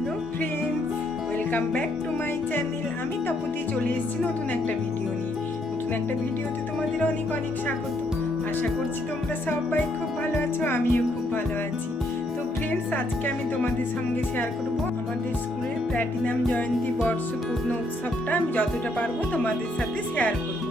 Hello friends, welcome back to my channel. আমি তাপতি, চলে এসেছি নতুন একটা ভিডিও নিয়ে। নতুন একটা ভিডিওতে তোমাদের অনেক অনেক স্বাগত। আশা করছি তোমরা সবাই খুব ভালো আছো, আমিও খুব ভালো আছি। তো ফ্রেন্ডস, আজকে আমি তোমাদের সঙ্গে শেয়ার করব আমাদের স্কুলের প্ল্যাটিনাম জয়ন্তী বর্ষপূর্ণ উৎসবটা। আমি যতটা পারব তোমাদের সাথে শেয়ার করব।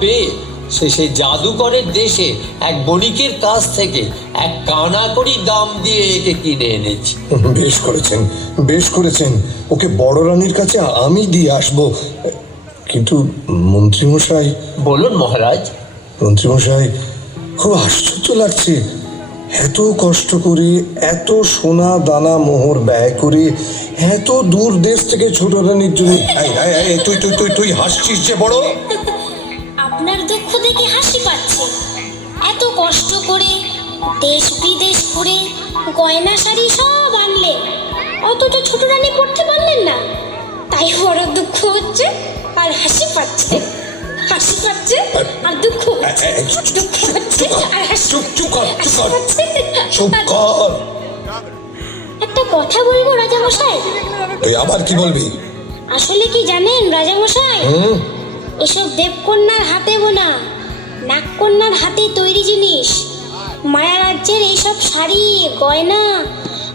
কোথাও সে পেয়ে শেষে জাদুকরের দেশে এক বণিকের কাছ থেকে এক কানা করি দাম দিয়ে একে কিনে এনেছি। বেশ করেছেন বেশ করেছেন। ওকে বড় রানীর কাছে আমি দিয়ে আসব। কিন্তু মন্ত্রীমশাই বলুন মহারাজ। মন্ত্রীমশাই খুব আশ্চর্য লাগছে। এত কষ্ট করে এত সোনা দানা মোহর ব্যয় করে এত দূর দেশ থেকে ছোট রানীর জন্য তুই তুই তুই তুই হাসছিস যে বড়? দুঃখ হাসি পাচ্ছে। এত কষ্ট করে দেশ বিদেশ ঘুরে গয়না শাড়ি সব আনলে অথচ ছোট রানী পড়তে পারলেন না। তাই বড় দুঃখ হচ্ছে আর হাসি পাচ্ছে। হাসি পাচ্ছে আর দুঃখ হচ্ছে। দুঃখ হচ্ছে আর হাসি পাচ্ছে। একটা কথা বলব রাজামশাই? তুই আবার কি বলবি? আসলে কি জানেন রাজামশাই? হুম? এসব দেবকন্যার হাতে বোনা নাগকন্যার হাতে তৈরি জিনিস। মায়া রাজ্যের এইসব শাড়ি গয়না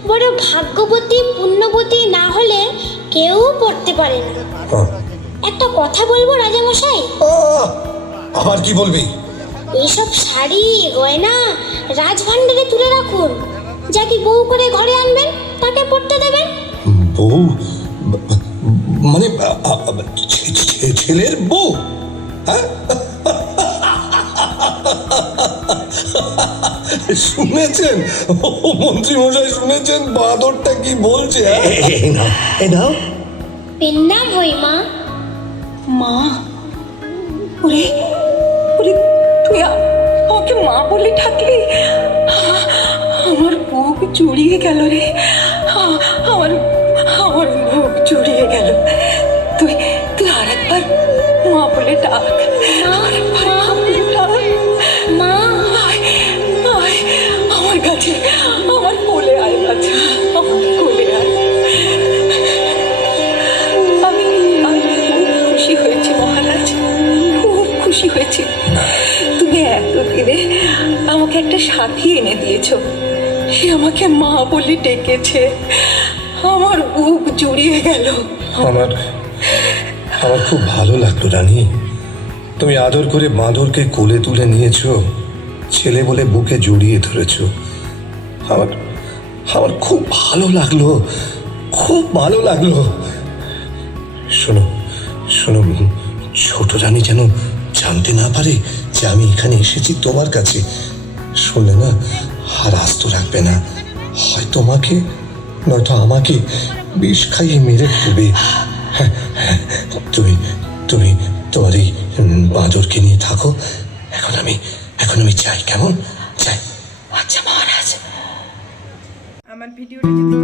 বড় ভাগ্যবতী পুণ্যবতী না হলে কেউ পড়তে পারে না। একটা কথা বলব রাজামশাই? আবার কি বলবি? এইসব শাড়ি গয়না রাজভাণ্ডারে তুলে রাখুন। যাকে বউ করে ঘরে আনবেন তাকে পড়তে দেবেন? বউ? মানে ছেলের বউ। হ্যাঁ? শুনেছেন? মন্ত্রী মশাই শুনেছেন? বাঁদরটা কি বলছে হ্যাঁ? এই নাও নাম হই মা। মা ওরে ওরে তুই আমাকে মা বলে ডাকলি? আ- আমার বুক জুড়িয়ে গেল রে। মা বলে ডাক মা আমার কাছে, আমার কোলে আয় কাছে আমার কোলে আয়। আমি খুব খুশি হয়েছি, মহারাজ, খুব খুশি হয়েছি। তুমি এতদিনে আমাকে একটা সাথী এনে দিয়েছ। সে আমাকে মা বলে ডেকেছে। আমার বুক জুড়িয়ে গেল। আমার আমার খুব ভালো লাগল রানী। তুমি আদর করে বাঁদরকে কোলে তুলে নিয়েছো ছেলে বলে বুকে জড়িয়ে ধরেছো। আমার আমার খুব ভালো লাগল খুব ভালো লাগল। শোনো শোনো ছোট রানী যেন জানতে না পারে যে আমি এখানে এসেছি তোমার কাছে। শুনলে না আর আস্ত রাখবে না। হয় তোমাকে নয়তো আমাকে বিষ খাইয়ে মেরে হ্যাঁ, তুমি তুমি তোমার এই বাঁদরকে নিয়ে থাকো। এখন আমি এখন আমি চাই কেমন? চাই আচ্ছা মহারাজ। আমার ভিডিওটা যদি